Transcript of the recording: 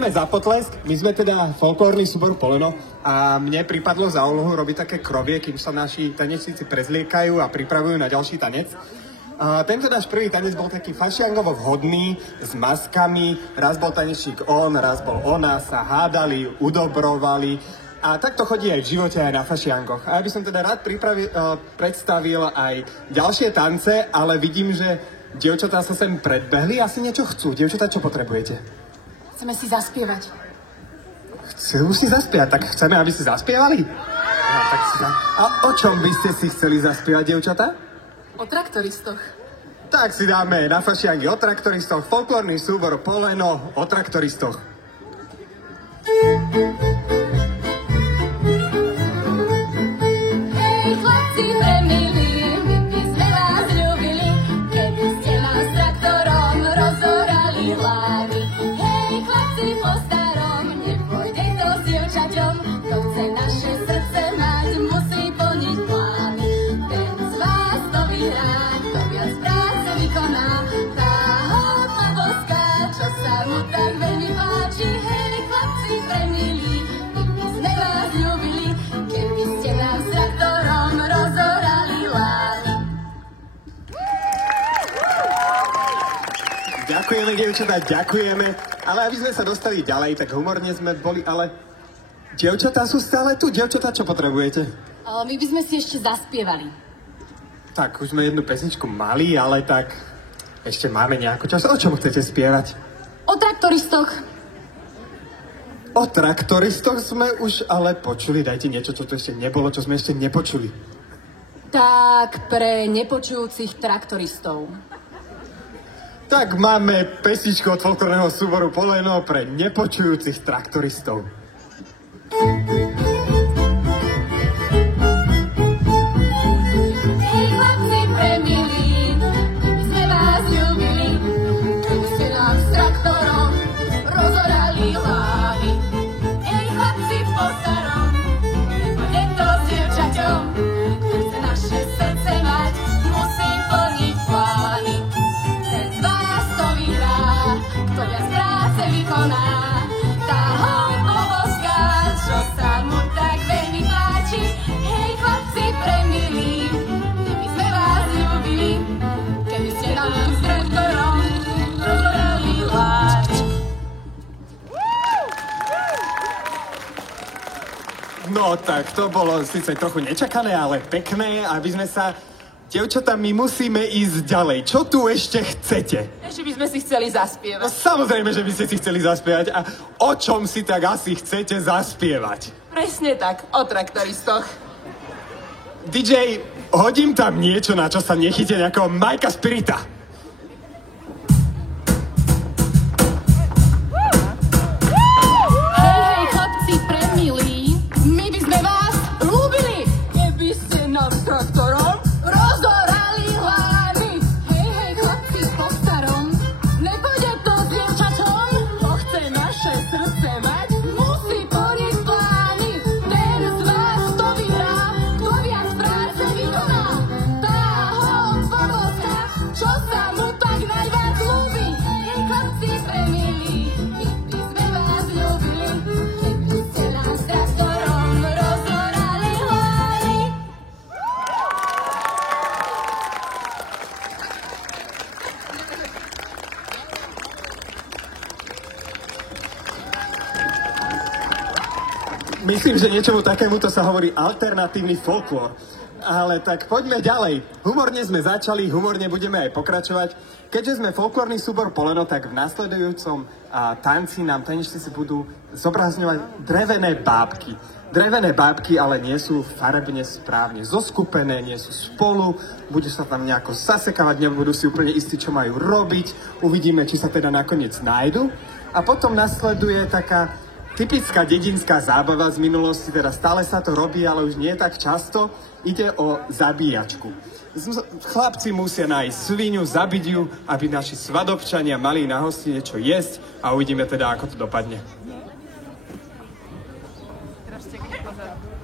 Za potlesk, my sme teda folklórny súbor Poleno a mne pripadlo za úlohu robiť také krovie, kým sa naši tanečníci prezliekajú a pripravujú na ďalší tanec. Tento náš prvý tanec bol taký fašiangovo vhodný, s maskami, raz bol tanečník on, raz bol ona, sa hádali, udobrovali a takto chodí aj v živote, aj na fašiangoch. A ja by som teda rád predstavil aj ďalšie tance, ale vidím, že dievčatá sa sem predbehli, asi niečo chcú. Dievčatá, čo potrebujete? Chceme si zaspievať. Chcú si zaspievať, tak chceme, aby si zaspievali? No, tak A o čom by ste si chceli zaspievať, dievčatá? O traktoristoch. Tak si dáme na fašiangy o traktoristoch, folklórny súbor Poleno o traktoristoch. Hej, chlapci premilí, my sme vás ľúbili, keby ste nás traktorom rozorali hlavy. Chlapci po starom, nepôjde to s dievčaťom, kto chce naše srdce mať, musí plniť plány. Ten z vás to vyhrá, kto viac práce vykoná, tá hodná boska, čo sa mu tak veľmi páči. Hej, chlapci premilí, my sme vás ľúbili, keby ste nás traktorom rozorali hlavy. Ďakujeme, dievčatá, ďakujeme. Ale aby sme sa dostali ďalej, tak humorne sme boli, ale dievčatá sú stále tu. Dievčatá, čo potrebujete? My by sme si ešte zaspievali. Tak, už sme jednu pesničku mali, ale tak ešte máme nejakú čas. O čom chcete spievať? O traktoristoch. O traktoristoch sme už ale počuli. Dajte niečo, čo tu ešte nebolo, čo sme ešte nepočuli. Tak pre nepočujúcich traktoristov. Tak máme pesničku od folklórneho súboru Poleno pre nepočujúcich traktoristov. Hej, chlapci premilí, my sme vás ľúbili, keby ste nám s traktorom rozorali hlavy. Hej, chlapci po starom, nepôjde to s dievčaťom, kto chce naše srdce mať, musí plniť plány. Kto viac práce vykoná, tá hodná boska, čo sa mu tak veľmi páči. Hej, chlapci premilí, my sme vás ľúbili, keby ste nám s traktorom rozorali hlavy. No tak, to bolo síce trochu nečakané, ale pekné, aby sme sa... Dievčatá, my musíme ísť ďalej. Čo tu ešte chcete? Ešte by sme si chceli zaspievať. No samozrejme, že by ste si chceli zaspievať. A o čom si tak asi chcete zaspievať? Presne tak, o traktoristoch. DJ, hodím tam niečo, na čo sa nechyte nejakého Majka Spirita. Hej, chlapci premilí, my by sme vás ľúbili, keby ste nám s traktorom rozorali hlavy. Hej, chlapci po starom, nepôjde to s dievčaťom, kto chce naše srdce mať, musí plniť plány. Ten z vás to vyhrá, kto viac práce vykoná, tá hodná boska, čo sa mu tak najviac ľúbi. Hej, chlapci premilí, my by sme vás ľúbili, keby ste nám s traktorom rozorali hlavy. Myslím, že niečomu takémuto sa hovorí alternatívny folklór. Ale tak poďme ďalej. Humorne sme začali, humorne budeme aj pokračovať. Keďže sme folklórny súbor Poleno, tak v nasledujúcom tanci nám tanečníci budú zobrazňovať drevené bábky. Drevené bábky ale nie sú farebne správne zoskupené, nie sú spolu, budú sa tam nejako zasekávať, nebudú si úplne istí, čo majú robiť. Uvidíme, či sa teda nakoniec nájdu. A potom nasleduje taká typická dedinská zábava z minulosti, teda stále sa to robí, ale už nie tak často. Ide o zabíjačku. Chlapci musia nájsť svinu, zabiť ju, aby naši svadobčania mali na hostine čo jesť a uvidíme teda, ako to dopadne. Teraz čekaj, pozor.